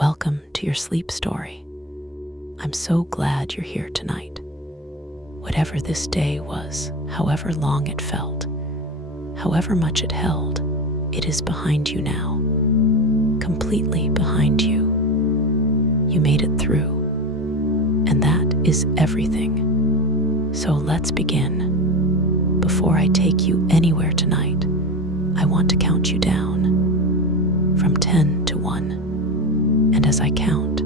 Welcome to your sleep story. I'm so glad you're here tonight. Whatever this day was, however long it felt, however much it held, it is behind you now. Completely behind you. You made it through. And that is everything. So let's begin. Before I take you anywhere tonight, I want to count you down from 10 to 1. And as I count,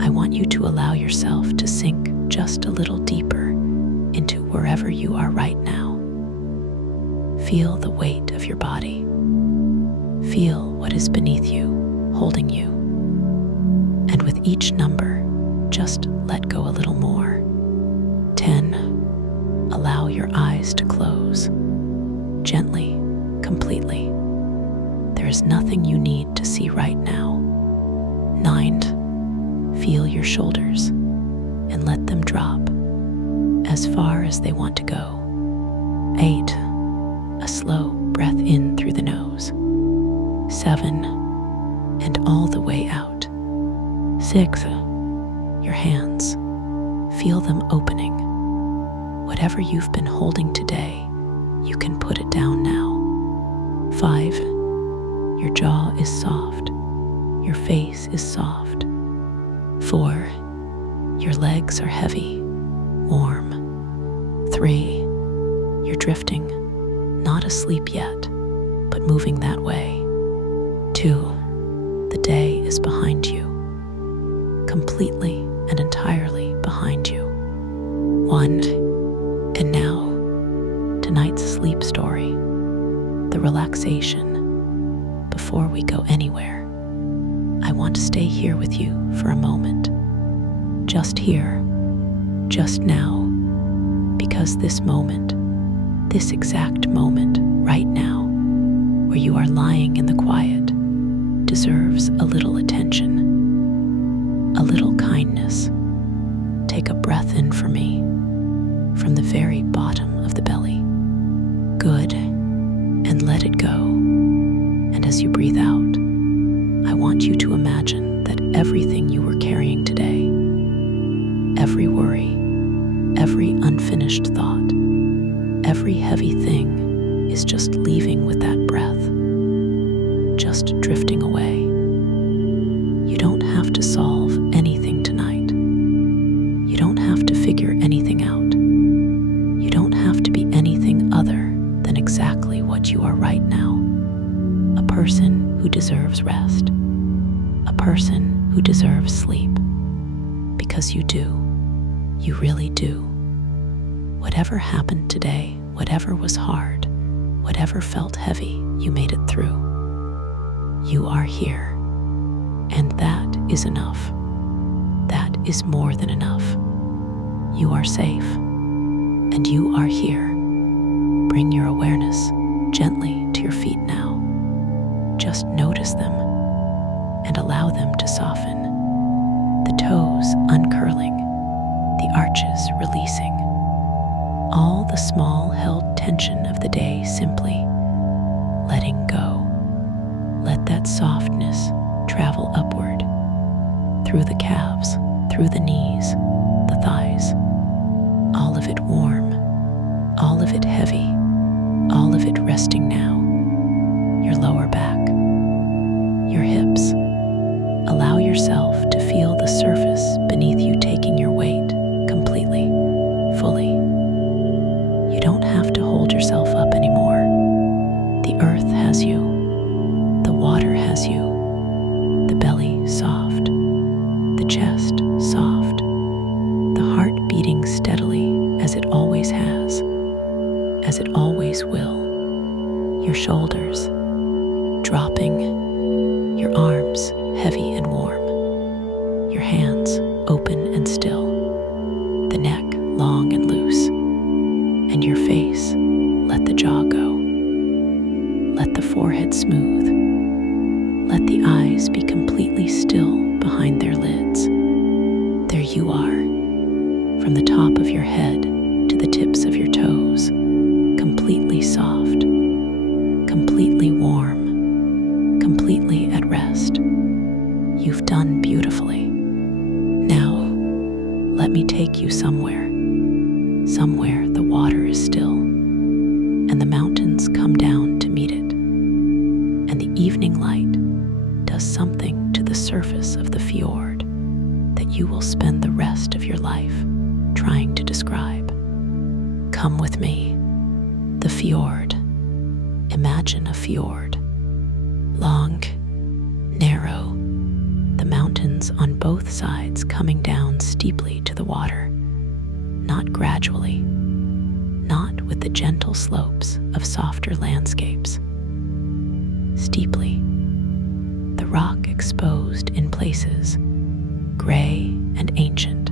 I want you to allow yourself to sink just a little deeper into wherever you are right now. Feel the weight of your body. Feel what is beneath you, holding you. And with each number, just let go a little more. 10. Allow your eyes to close. Gently, completely. There is nothing you need to see right now. 9. Feel your shoulders and let them drop as far as they want to go. 8. A slow breath in through the nose. 7. And all the way out. 6. Your hands. Feel them opening. Whatever you've been holding today, you can put it down now. 5. Your jaw is soft. Your face is soft. 4. Your legs are heavy, warm. 3. You're drifting, not asleep yet, but moving that way. 2. The day is behind you, completely and entirely behind you. 1. And now, tonight's sleep story, the relaxation. Before we go anywhere, I want to stay here with you for a moment. Just here, just now, because this moment, this exact moment right now, where you are lying in the quiet, deserves a little attention, a little kindness. Take a breath in for me, from the very bottom of the belly. Good, and let it go. And as you breathe out, I want you to imagine that everything you were carrying today, every worry, every unfinished thought, every heavy thing is just leaving with that breath, just drifting away. You don't have to solve anything tonight. You don't have to figure anything out. You don't have to be anything other than exactly what you are right now. A person who deserves rest. A person who deserves sleep. Because you do. You really do. Whatever happened today, whatever was hard, whatever felt heavy, you made it through. You are here. And that is enough. That is more than enough. You are safe. And you are here. Bring your awareness gently to your feet now. Just notice them and allow them to soften. The toes uncurling, the arches releasing. All the small held tension of the day simply letting go. Let that softness travel upward, through the calves, through the knees, the thighs. All of it warm, all of it heavy, all of it resting now. Your lower back, your hips. Allow yourself to feel the surface beneath you taking your weight completely, fully. You don't have to hold yourself up anymore. The earth has you. The water has you. The belly soft. The chest soft. The heart beating steadily as it always has, as it always will. Your shoulders dropping, your arms heavy and warm, your hands open and still, the neck long and loose, and your face, let the jaw go. Let the forehead smooth. Let the eyes be completely still behind their lids. There you are, from the top of your head to the tips of your toes, completely soft, completely warm, completely You've done beautifully. Now, let me take you somewhere the water is still, and the mountains come down to meet it, and the evening light does something to the surface of the fjord that you will spend the rest of your life trying to describe. Come with me. The fjord. Imagine a fjord. Long, narrow, the mountains on both sides coming down steeply to the water, not gradually, not with the gentle slopes of softer landscapes. Steeply, the rock exposed in places, gray and ancient,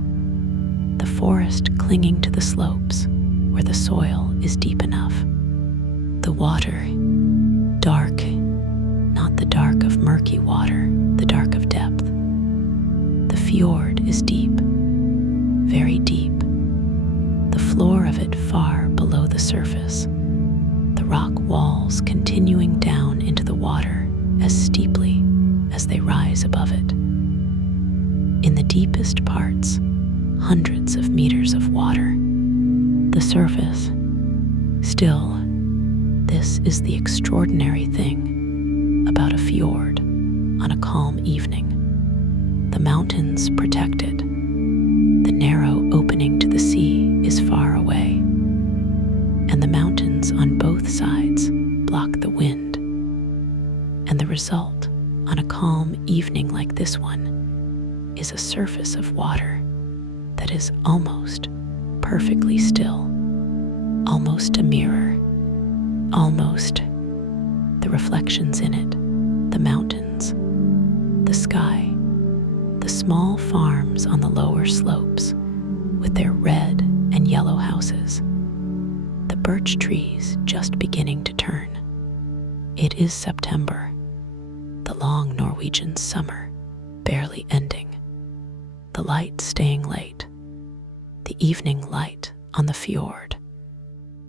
the forest clinging to the slopes where the soil is deep enough. The water, dark, not the dark of murky water, the dark of depth. The fjord is deep, very deep, the floor of it far below the surface, the rock walls continuing down into the water as steeply as they rise above it. In the deepest parts, hundreds of meters of water. The surface, still. This is the extraordinary thing about a fjord on a calm evening. The mountains protected. The narrow opening to the sea is far away, and the mountains on both sides block the wind. And the result on a calm evening like this one is a surface of water that is almost perfectly still, almost a mirror, almost the reflections in it, the mountains, the sky, the small farms on the lower slopes with their red and yellow houses, the birch trees just beginning to turn. It is September, the long Norwegian summer barely ending, the light staying late, the evening light on the fjord,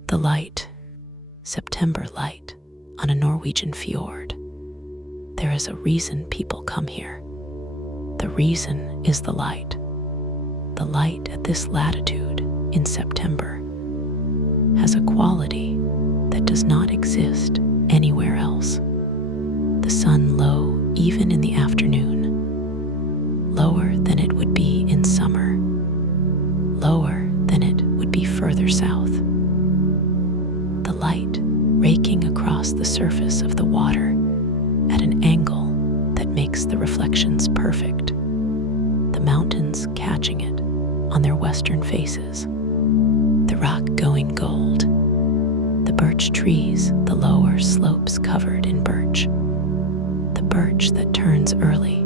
the light, September light on a Norwegian fjord. There is a reason people come here. The reason is the light. The light at this latitude in September has a quality that does not exist anywhere else. The sun low even in the afternoon, lower than it would be in summer, lower than it would be further south. The light raking across the surface of the water at an angle that makes the reflections perfect, the mountains catching it on their western faces, the rock going gold, the birch trees, the lower slopes covered in birch, the birch that turns early,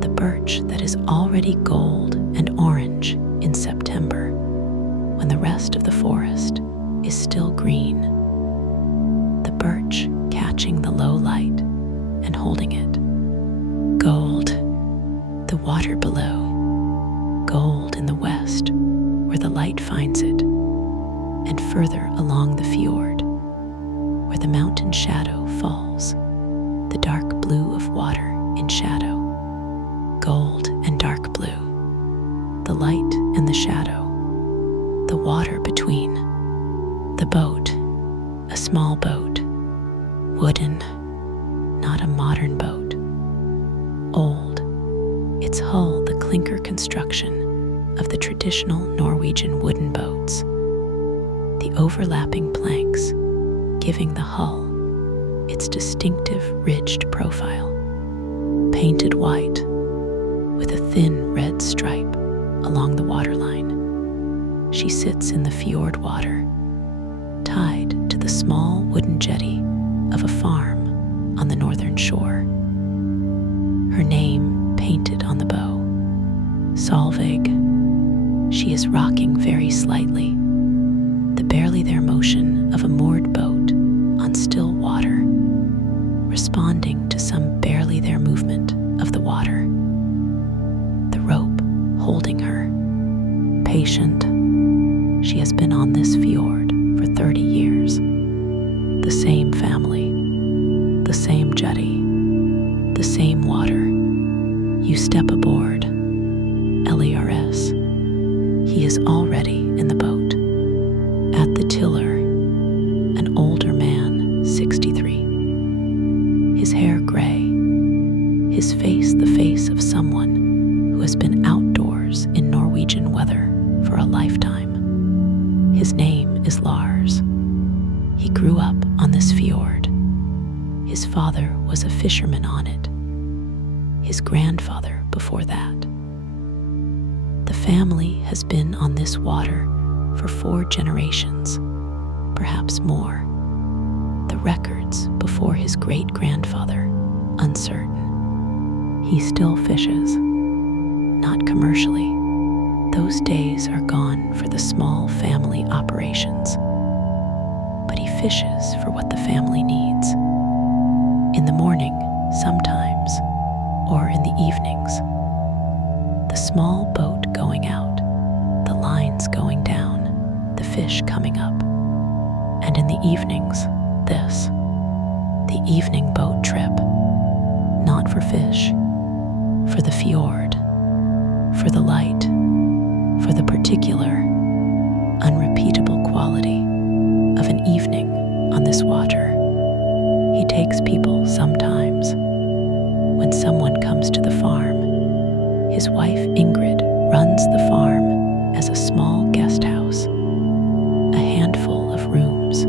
the birch that is already gold and orange in September when the rest of the forest is still green, the birch catching the low light and holding it. Gold, the water below, gold in the west where the light finds it, and further along the fjord where the mountain shadow falls, the dark blue of water in shadow, gold and dark blue, the light and the shadow, the water between, the boat, a small boat, wooden, not a modern boat, old, its hull the clinker construction of the traditional Norwegian wooden boats, the overlapping planks giving the hull its distinctive ridged profile, painted white with a thin red stripe along the waterline. She sits in the fjord water, tied to the small wooden jetty of a farm on the northern shore. Her name painted on the bow, Solveig. She is rocking very slightly, the barely there motion of a moored boat on still water, responding to some barely there movement of the water. The rope holding her, patient. She has been on this fjord for 30 years. The same family, the same jetty, the same water, You step aboard, LERS. He is already in the boat. At the tiller, an older man, 63. His hair gray, his face the face of someone who has been outdoors in Norwegian weather for a lifetime. His name is Lars. He grew up on this fjord. His father was a fisherman on it. His grandfather before that. The family has been on this water for 4 generations, perhaps more. The records before his great-grandfather, uncertain. He still fishes, not commercially. Those days are gone for the small family operations. But he fishes for what the family needs. In the morning, sometimes, or in the evenings. The small boat going out, the lines going down, the fish coming up. And in the evenings, the evening boat trip. Not for fish, for the fjord, for the light, for the particular, unrepeatable quality of an evening on this water. He takes people sometimes. When someone comes to the farm, his wife Ingrid runs the farm as a small guest house, a handful of rooms,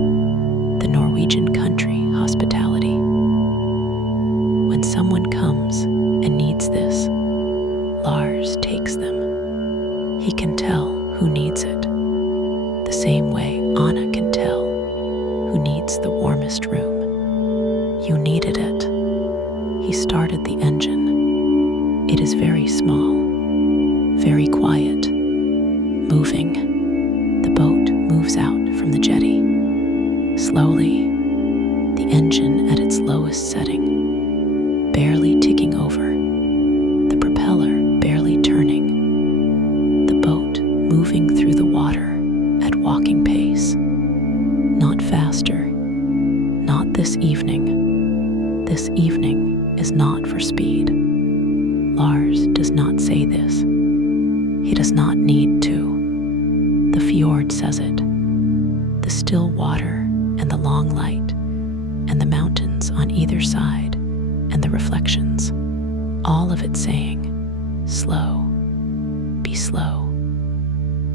the Norwegian country hospitality. When someone comes and needs this, Lars takes them. He can tell who needs it, the same way Anna can tell who needs the warmest room. You needed it. He started the engine. It is very small, very quiet, moving. The boat moves out from the jetty. Slowly, the engine at its lowest setting, barely ticking over, the propeller barely turning, the boat moving through the water at walking pace. Not faster, not this evening. This evening is not for speed. Lars does not say this. He does not need to. The fjord says it. The still water and the long light and the mountains on either side and the reflections, all of it saying, slow, be slow.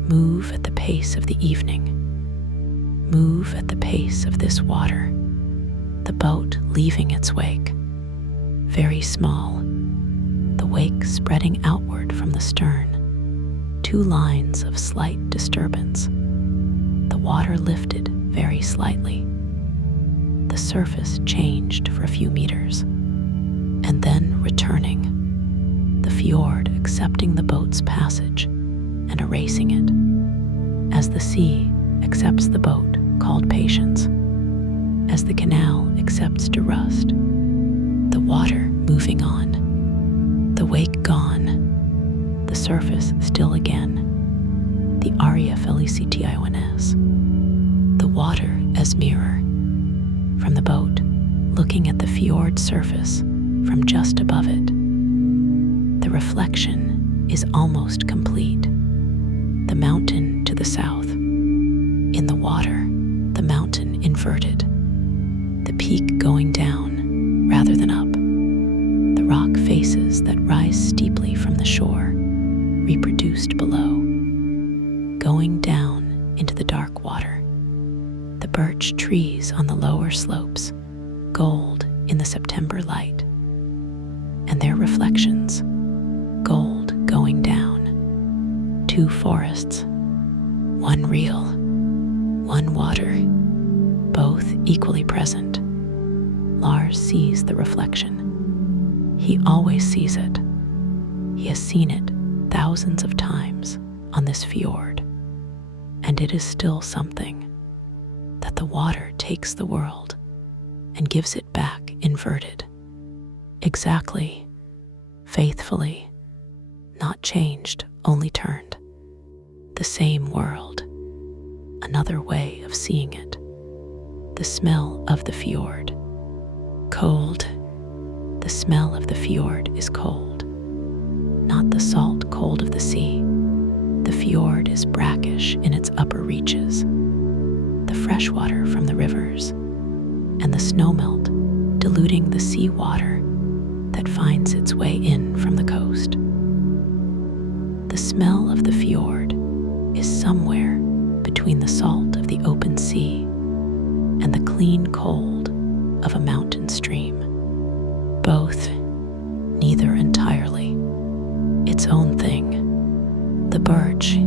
Move at the pace of the evening. Move at the pace of this water. The boat leaving its wake. Very small. The wake spreading outward from the stern. 2 lines of slight disturbance. The water lifted very slightly. The surface changed for a few meters. And then returning. The fjord accepting the boat's passage and erasing it. As the sea accepts the boat called patience. As the canal accepts to rust. The water moving on. The wake gone. The surface still again. The aria felicitionis. The water as mirror. From the boat, looking at the fjord surface from just above it. The reflection is almost complete. The mountain to the south. In the water, the mountain inverted. The peak going down rather than up. The rock faces that rise steeply from the shore, reproduced below. Going down into the dark water. The birch trees on the lower slopes, gold in the September light. And their reflections, gold going down. 2 forests, 1 real, 1 water, both equally present. Lars sees the reflection. He always sees it. He has seen it thousands of times on this fjord. And it is still something that the water takes the world and gives it back inverted. Exactly, faithfully, not changed, only turned. The same world, another way of seeing it. The smell of the fjord. Cold. The smell of the fjord is cold. the salt cold of the sea, the fjord is brackish in its upper reaches, the fresh water from the rivers, and the snowmelt diluting the sea water that finds its way in from the coast. The smell of the fjord is somewhere between the salt of the open sea and the clean cold of a mountain stream. Both, neither entirely, its own thing. The birch,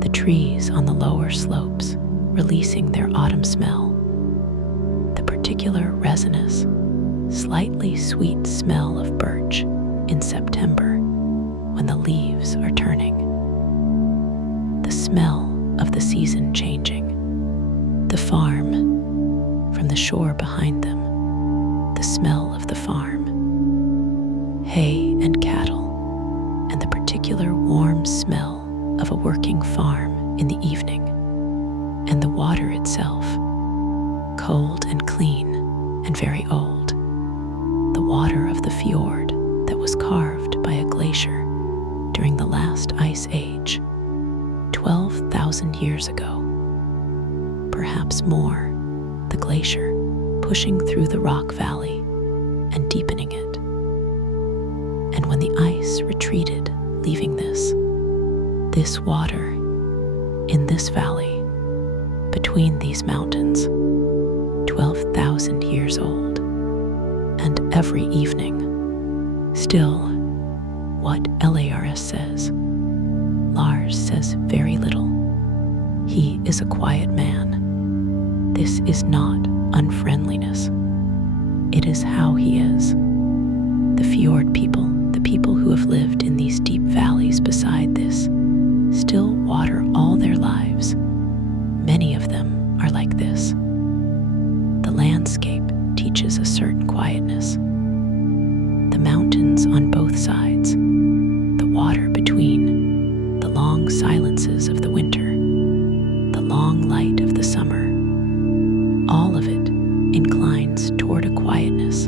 the trees on the lower slopes releasing their autumn smell, the particular resinous, slightly sweet smell of birch in September when the leaves are turning, the smell of the season changing, the farm from the shore behind them, the smell of the farm, hay and cattle, and the particular warm smell of a working farm in the evening, and the water itself, cold and clean and very old, the water of the fjord that was carved by a glacier during the last ice age, 12,000 years ago. Perhaps more, the glacier pushing through the rock valley and deepening it. And when the ice retreated, leaving this water in this valley, between these mountains, 12,000 years old, and every evening, still, what LARS says. Lars says very little. He is a quiet man. This is not unfriendliness. It is how he is. The fjord people, the people who have lived in these deep valleys beside this, still water all their lives. Many of them are like this. The landscape teaches a certain quietness. The mountains on both sides, the water between, the long silences of the winter, the long light of the summer, all of it inclines toward a quietness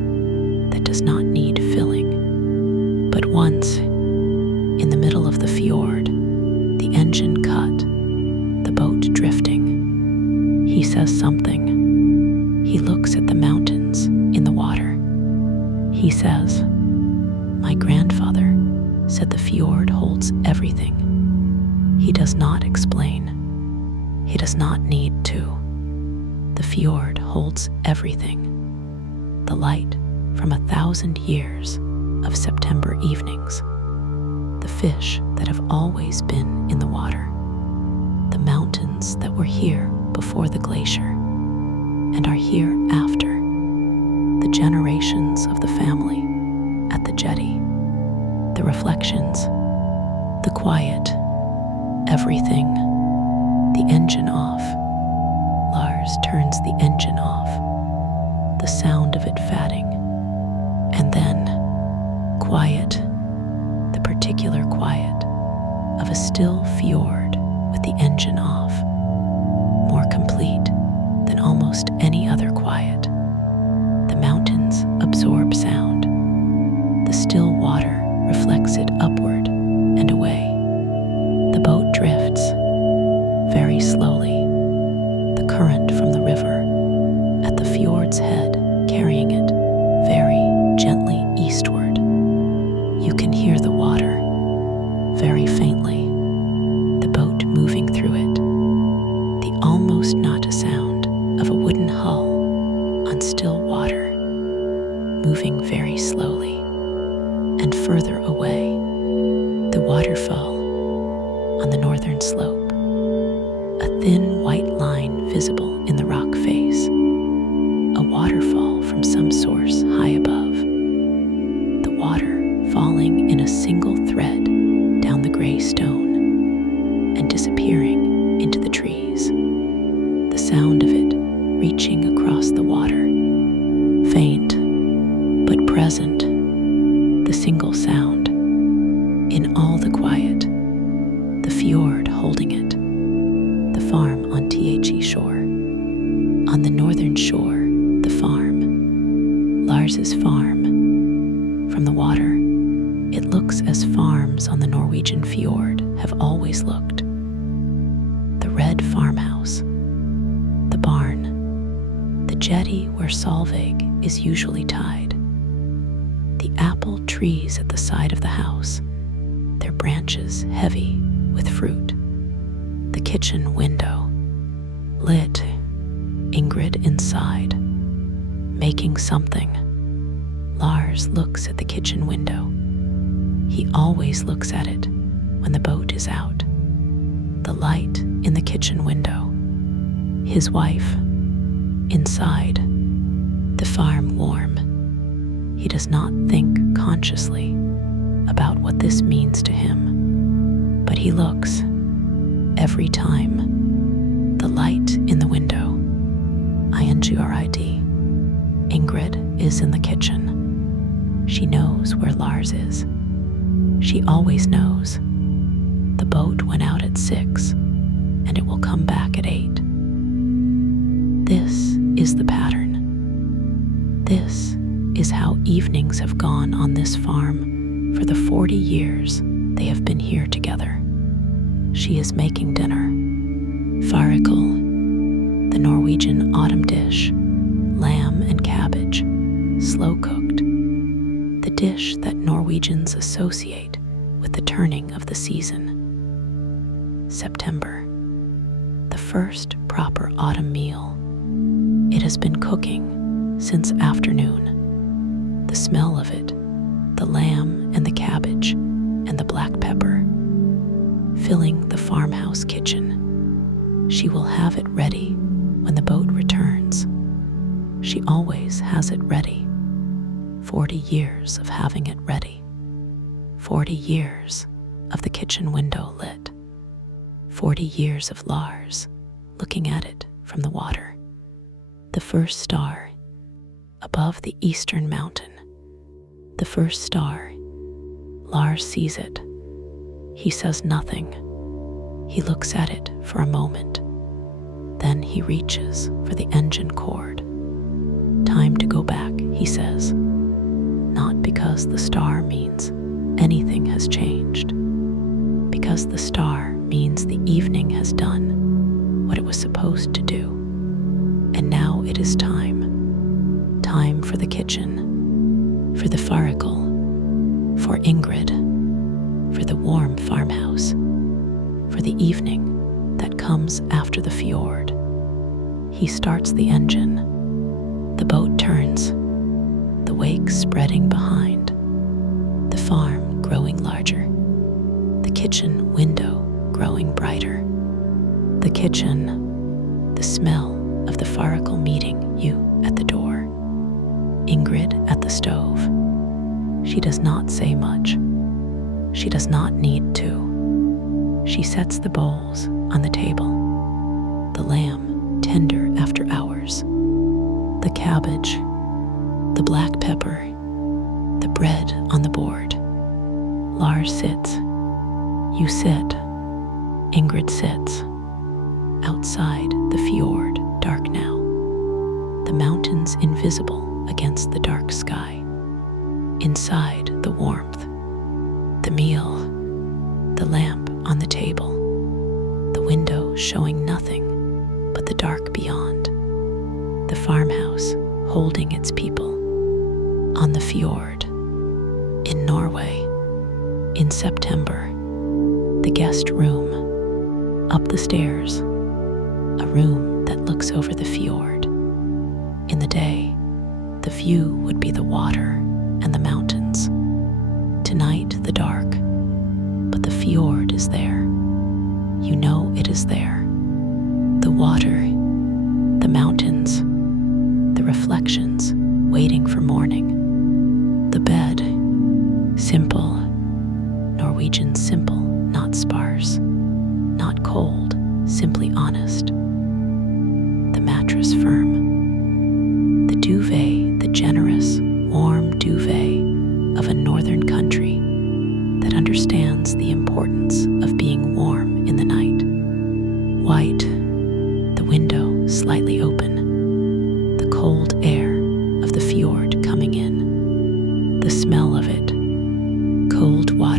that does not need filling. But once, in the middle of the fjord, the engine cut, the boat drifting, he says something. He looks at the mountains in the water. He says, "My grandfather said the fjord holds everything." He does not explain. He does not need to. The fjord holds everything. The light from 1,000 years of September evenings, the fish that have always been in the water, the mountains that were here before the glacier and are here after, the generations of the family at the jetty, the reflections, the quiet, everything, the engine off. Lars turns the engine off, the sound of it fatting, and then quiet, the particular quiet of a still fjord with the engine off, more complete than almost any other quiet. The mountains absorb sound. The still water reflects it upward and away. The boat drifts very slowly, the current from the river at the fjord's head carrying it very gently eastward. You can hear the water very faintly, the boat moving through it, the almost not a sound of a wooden hull on still water, moving very slowly. And further away, the waterfall on the northern slope, a thin white line visible in the rock face, a waterfall from some source high above, the water falling in a single thread down the gray stone and disappearing into the trees, the sound of it reaching across the water, faint but present, the single sound, in all the quiet, the fjord holding it, the farm on The shore. On the northern shore, the farm, Lars's farm. From the water, it looks looks as farms on the Norwegian Fjord have always looked. The red farmhouse, the barn, the jetty where Solveig is usually tied, the apple trees at the side of the house, their branches heavy with fruit, the kitchen window, lit, Ingrid inside, making something. Lars looks at the kitchen window. He always looks at it when the boat is out. The light in the kitchen window. His wife, inside, the farm warm. He does not think consciously about what this means to him, but he looks every time. The light in the window. INGRID. Ingrid is in the kitchen. She knows where Lars is. She always knows. The boat went out at 6, and it will come back at 8. This is the pattern. This is how evenings have gone on this farm for the 40 years they have been here together. She is making dinner. Fårikål, the Norwegian autumn dish, lamb and cabbage, slow-cooked. The dish that Norwegians associate with the turning of the season. September, the first proper autumn meal. It has been cooking since afternoon. The smell of it, the lamb and the cabbage and the black pepper, filling the farmhouse kitchen. She will have it ready when the boat returns. She always has it ready. 40 years of having it ready. 40 years of the kitchen window lit. 40 years of Lars looking at it from the water. The first star above the eastern mountain. The first star. Lars sees it. He says nothing. He looks at it for a moment. Then he reaches for the engine cord. Time to go back, he says. Not because the star means anything has changed. Because the star means the evening has done what it was supposed to do. And now it is time. Time for the kitchen, for the fårikål, for Ingrid, for the warm farmhouse, for the evening that comes after the fjord. He starts the engine. The boat turns, the wake spreading behind, the farm growing larger, the kitchen window growing brighter, the kitchen, the smell of the fårikål meeting you at the door, Ingrid at the stove. She does not say much. She does not need to. She sets the bowls on the table, the lamb tender after hours, the cabbage, the black pepper, the bread on the board. Lars sits. You sit. Ingrid sits. Outside the fjord, dark now. The mountains invisible against the dark sky. Inside, the warmth. The meal. The lamp on the table. The window showing nothing but the dark beyond. The farmhouse holding its people. On the fjord, in Norway, in September, the guest room, up the stairs, a room that looks over the fjord. In the day, the view would be the water and the mountains. Tonight, the dark, but the fjord is there. You know it is there. The water, the mountains, the reflections waiting for morning. The bed, simple, Norwegian simple, not sparse, not cold, simply honest. The mattress firm. The duvet, the generous, warm duvet of a northern country that understands the importance of being warm in the night. White, the window slightly open, the cold air of the fjord coming in, the smell of it, cold water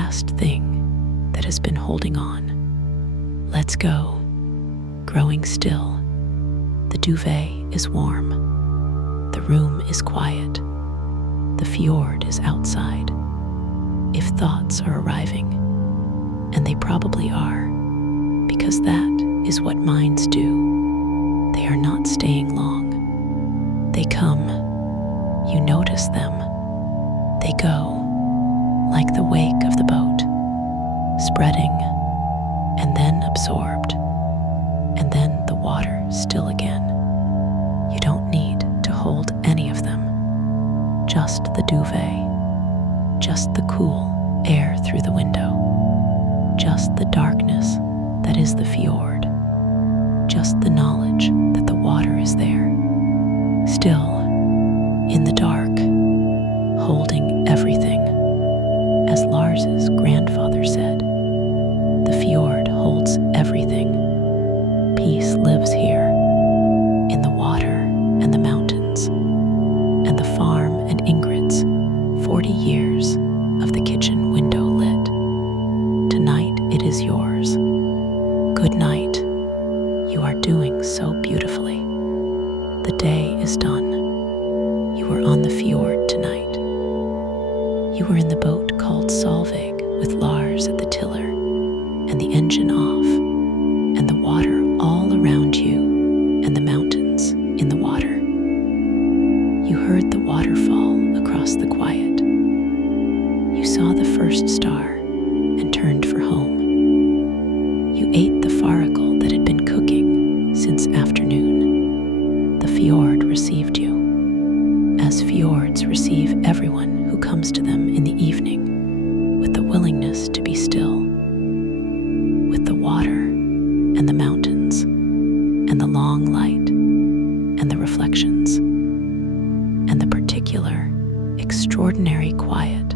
last thing that has been holding on lets go, growing still. The duvet is warm. The room is quiet. The fjord is outside. If thoughts are arriving, and they probably are, because that is what minds do, they are not staying long. They come, you notice them. They go, like the wake of the boat, spreading, and then absorbed, and then the water still again. You don't need to hold any of them, just the duvet, just the cool air through the window, just the darkness that is the fjord, just the knowledge that the water is there, still, in the dark, holding everything. As Lars's grandfather said, the fjord holds everything. Peace lives here, in the water and the mountains, and the farm and Ingrid's 40 years of the kitchen window lit. Tonight it is yours. Good night. You are doing so beautifully. The day is done. You were on the fjord tonight. You were in the boat called Solveig with Lars at the tiller and the engine off, and the water all around you and the mountains in the water. You heard the waterfall across the quiet. You saw the first star and turned for home. You ate the farical that had been cooking since afternoon. The fjord received you, as fjords receive everyone who comes to them in the evening, with the willingness to be still, with the water and the mountains and the long light and the reflections and the particular, extraordinary quiet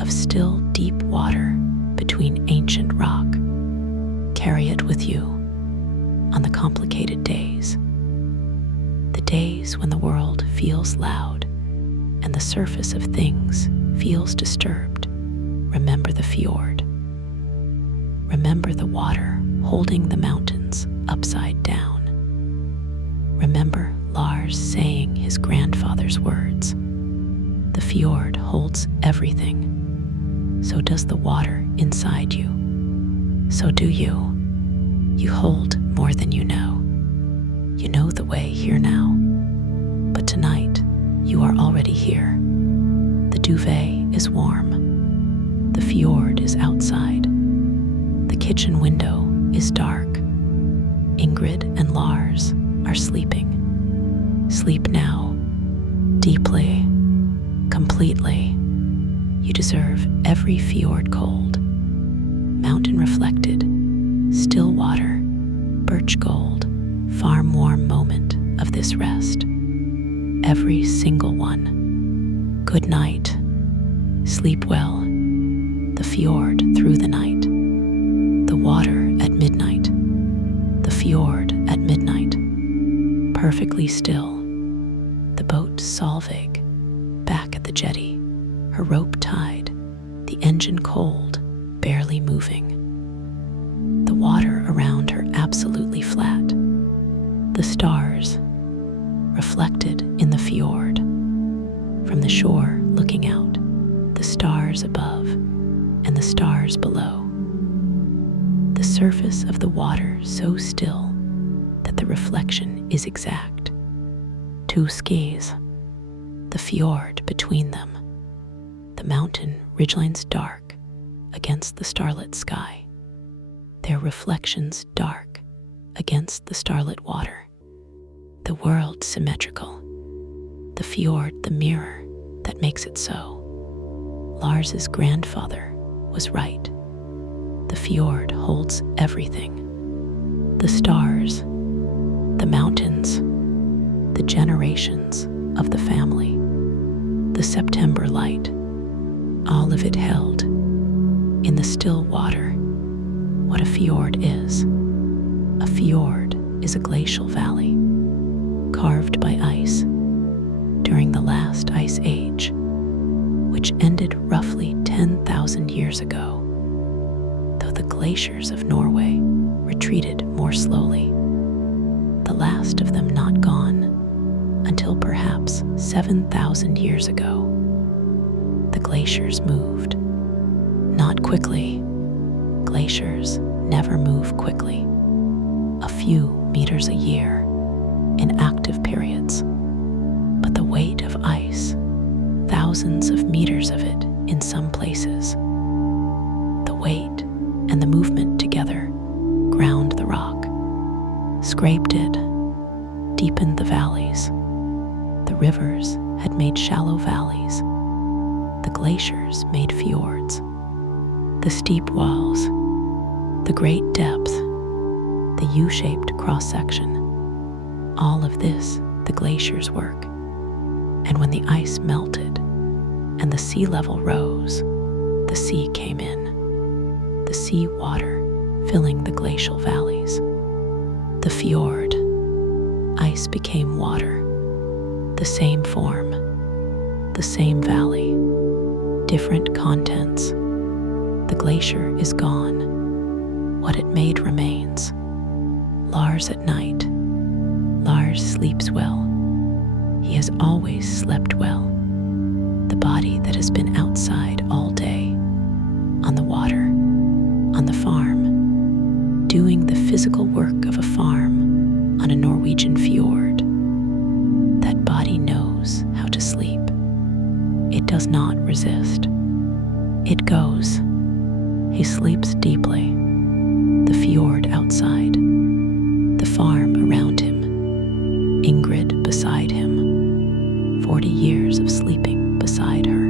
of still deep water between ancient rock. Carry it with you on the complicated days, the days when the world feels loud and the surface of things feels disturbed. Remember the fjord. Remember the water holding the mountains upside down. Remember Lars saying his grandfather's words. The fjord holds everything. So does the water inside you. So do you. You hold more than you know. You know the way here now. But tonight, you are already here. The duvet is warm. The fjord is outside. The kitchen window is dark. Ingrid and Lars are sleeping. Sleep now, deeply, completely. You deserve every fjord cold, mountain reflected, still water, birch gold, farm warm moment of this rest. Every single one. Good night. Sleep well. The fjord through the night. The water at midnight. The fjord at midnight. Perfectly still. The boat Solveig, back at the jetty, her rope tied, the engine cold, barely moving. The water around her absolutely flat. The stars, reflected in the fjord. From the shore looking out, the stars above and the stars below. The surface of the water so still that the reflection is exact. Two skis, the fjord between them, the mountain ridgelines dark against the starlit sky, their reflections dark against the starlit water, the world symmetrical, the fjord the mirror that makes it so. Lars's grandfather was right. The fjord holds everything. The stars, the mountains, the generations of the family, the September light, all of it held in the still water. What a fjord is. A fjord is a glacial valley, carved by ice during the last ice age, which ended roughly 10,000 years ago. the glaciers of Norway retreated more slowly, the last of them not gone until perhaps 7,000 years ago. The glaciers moved. Not quickly. Glaciers never move quickly. A few meters a year in active periods. But the weight of ice, thousands of meters of it in some places, the weight and the movement together ground the rock, scraped it, deepened the valleys. The rivers had made shallow valleys. The glaciers made fjords. The steep walls, the great depth, the U-shaped cross-section. All of this, the glaciers work. And when the ice melted and the sea level rose, the sea came in. The sea water filling the glacial valleys. The fjord, ice became water. The same form, the same valley, different contents. The glacier is gone. What it made remains. Lars at night. Lars sleeps well. He has always slept well. The body that has been outside all day, on the water, on the farm, doing the physical work of a farm on a Norwegian fjord. That body knows how to sleep. It does not resist. It goes. He sleeps deeply. The fjord outside, the farm around him, Ingrid beside him, 40 years of sleeping beside her.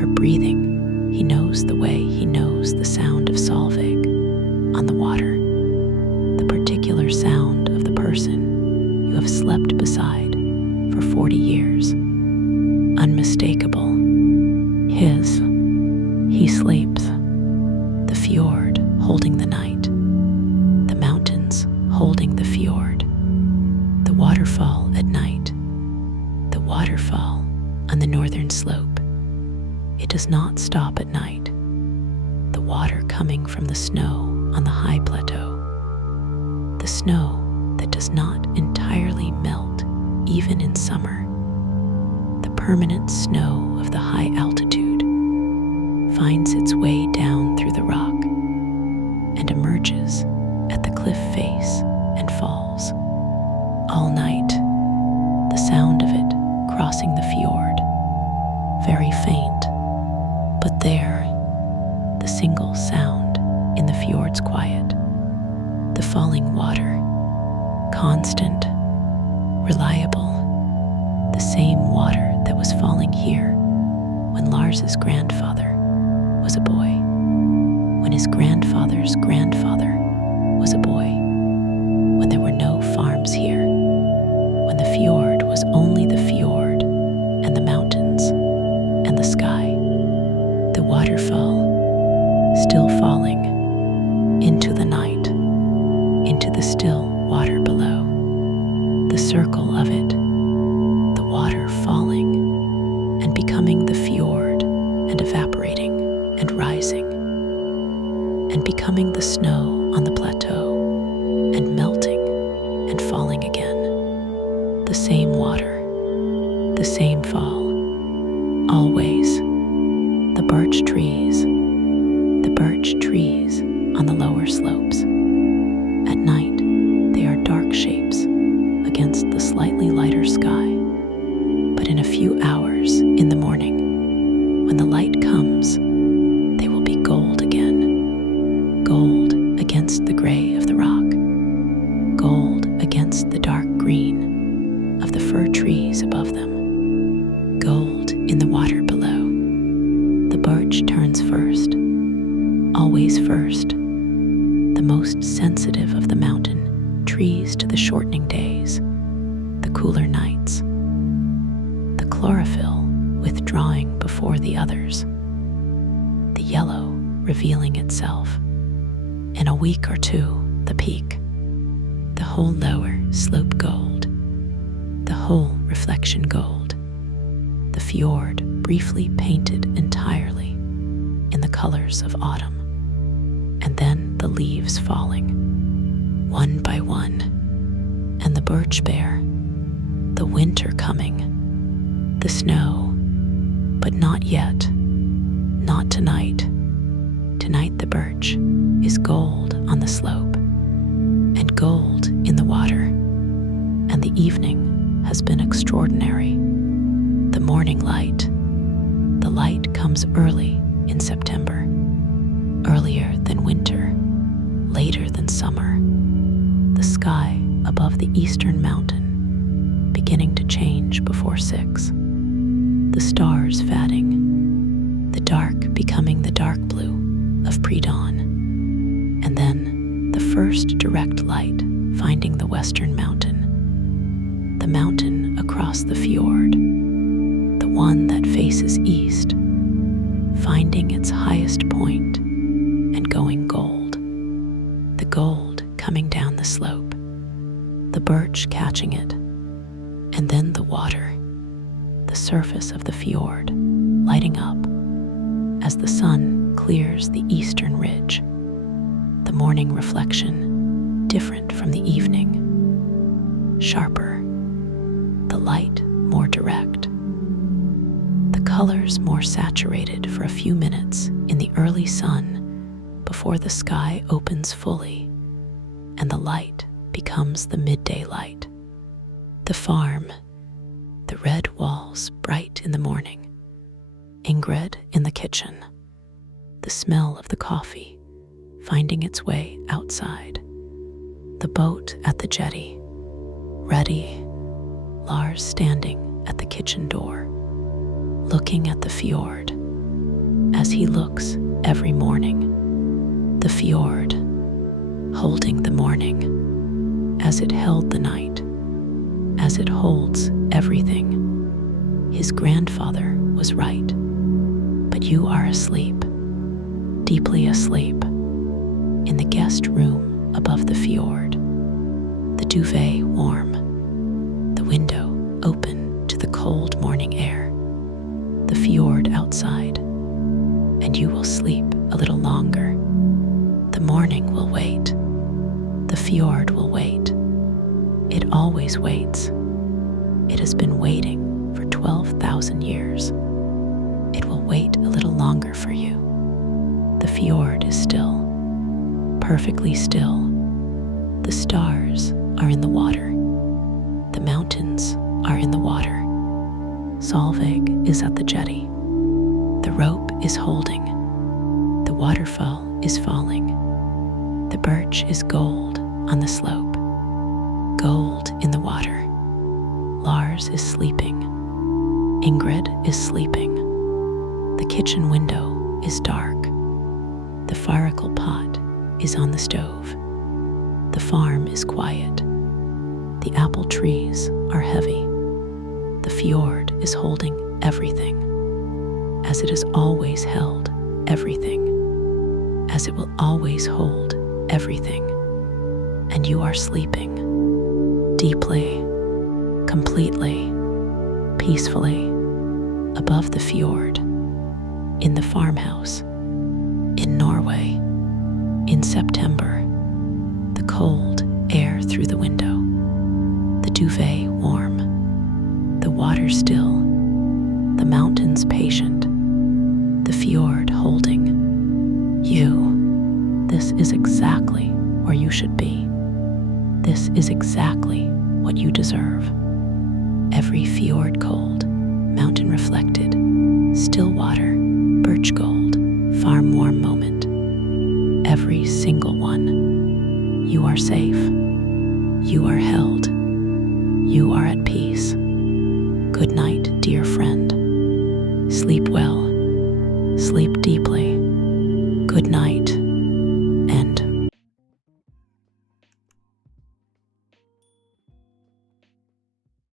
Her breathing, he knows the way he knows the sound of Solveig on the water, the particular sound of the person you have slept beside for 40 years. Unmistakable. His. He sleeps. The fjord holding the night. The mountains holding the fjord. The waterfall at night. The waterfall on the northern slope. It does not stop at night. The water coming from the snow on the high plateau. The snow that does not entirely melt even in summer. The permanent snow of the high altitude finds its way down through the rock and emerges at the cliff face and falls. All night, the sound of it crossing the fjord, very faint, but there, the single sound in the fjord's quiet, the falling water, constant, reliable, the same water that was falling here when Lars's grandfather was a boy, when his grandfather's grandfather was a boy, when there were no farms here, when the fjord was only the fjord and the mountains and the sky, the waterfall still falling into the night, into the still water below, the circle of it, the water falling and becoming the fjord and evaporating and rising and becoming the snow on the plateau and melting and falling again. The same water, the same fall, always. The birch trees on the lower slopes. At night, they are dark shapes against the slightly lighter sky. But in a few hours in the morning, when the light comes, they will be gold again. Gold against the gray of the rock. Gold against the dark green of the fir trees above them. Gold in the water below. The birch turns first, always first, the most sensitive of the mountain trees to the shortening days, the cooler nights, the chlorophyll withdrawing before the others, the yellow revealing itself. In a week or two, the peak, the whole lower slope gold, the whole reflection gold, the fjord briefly painted entirely in the colors of autumn. and then the leaves falling, one by one, and the birch bare, the winter coming, the snow, but not yet, not tonight. Tonight the birch is gold on the slope, and gold in the water, and the evening has been extraordinary. The morning light, the light comes early in September, earlier than winter, later than summer. The sky above the eastern mountain beginning to change before 6. The stars fading, the dark becoming the dark blue of pre-dawn, and then the first direct light finding the western mountain, the mountain across the fjord, the one that faces east, finding its highest point and going gold, the gold coming down the slope, the birch catching it, and then the water, the surface of the fjord lighting up as the sun clears the eastern ridge, the morning reflection different from the evening, sharper, the light more direct, the colors more saturated for a few minutes in the early sun before the sky opens fully and the light becomes the midday light. The farm, the red walls bright in the morning, Ingrid in the kitchen, the smell of the coffee finding its way outside, the boat at the jetty, ready, Lars standing at the kitchen door, looking at the fjord as he looks every morning, the fjord holding the morning as it held the night, as it holds everything. His grandfather was right, but you are asleep, deeply asleep, in the guest room above the fjord, the duvet warm, the window open to the cold morning air, the fjord outside, and you will sleep a little longer. The morning will wait, the fjord will wait. It always waits. It has been waiting for 12,000 years. It will wait a little longer for you. The fjord is still, perfectly still. The stars are in the water. The mountains are in the water. Solveig is at the jetty. The rope is holding. The waterfall is falling. The birch is gold on the slope, gold in the water. Lars is sleeping. Ingrid is sleeping. The kitchen window is dark. The firicle pot is on the stove. The farm is quiet. The apple trees are heavy. The fjord is holding everything, as it has always held everything, as it will always hold everything. And you are sleeping, deeply, completely, peacefully, above the fjord, in the farmhouse, in Norway, in September, the cold air through the window, the duvet warm, the water still, the mountains patient, the fjord holding. You, this is exactly where you should be. This is exactly what you deserve. Every fjord cold, mountain reflected, still water, birch gold, farm warm moment. Every single one. You are safe. You are held. You are at peace. Good night, dear friend. Sleep well. Sleep deeply. Good night, and